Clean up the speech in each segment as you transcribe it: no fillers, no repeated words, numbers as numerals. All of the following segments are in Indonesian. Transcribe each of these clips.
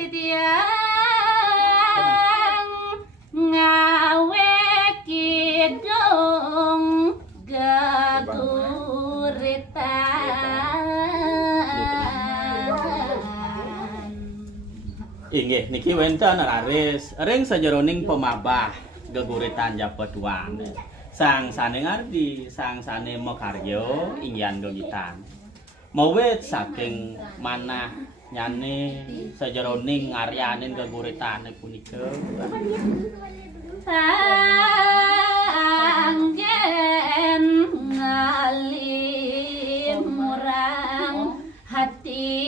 titiang ngawe kidung geguritan. Inggih niki wonten raris ring sajeroning pemabah geguritan Japetuan. Sang sane ngardi, sang sane makarya ingyan gegitan. Mawit saking manah nyane sajeroning ngaryaning geguritane punika. Anggen ngalim murang hati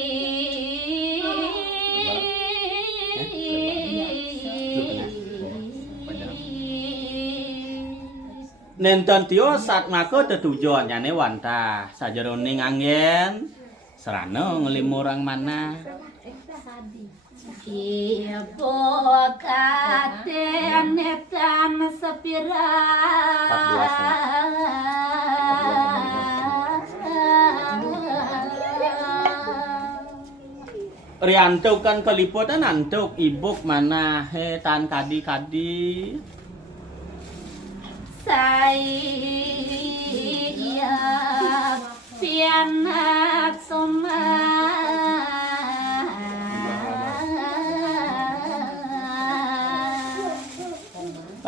Nenten tio sat maka tetujuan nyane wanta sajeroning anggen serana ngelimurang mana ibu katen netan sepira riantuk kan keliputan antuk ibuk mana he tan kadi-kadi saya pianak soma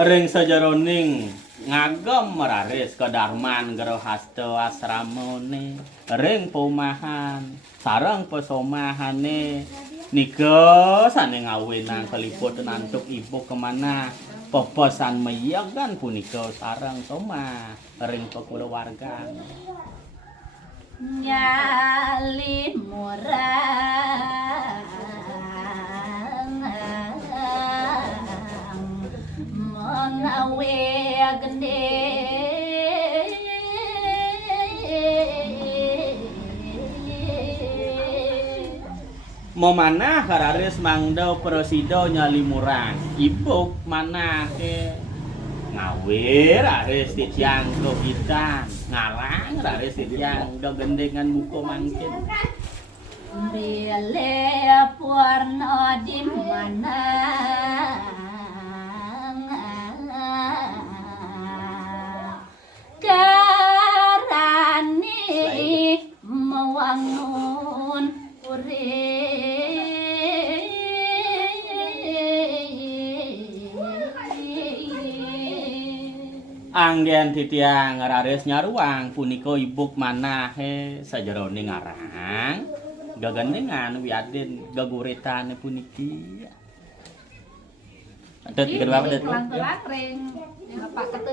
ring sajeroning ngagem meraris kedarman gero hasto asramone ring pumahan sareng pesomahane nika sane ngawinang keliputan antuk ibu kemana pepesan meyagan punika sareng soma ring keluarga nyali murang mengawe gede Memanah kararis mangdo prosido nyali murang ibuk manah ke ngawir aris titiang gogitan ngarang aris titiang do gendengan buku mangkin bile warna di mana karani mewangun ure anggen titiang raris nyaruang punika ibuk manahe sajeroning ngarang gagandengan wiadin gaguritane puniki. Adet kedua adet. Tulang-tulang ring. Pak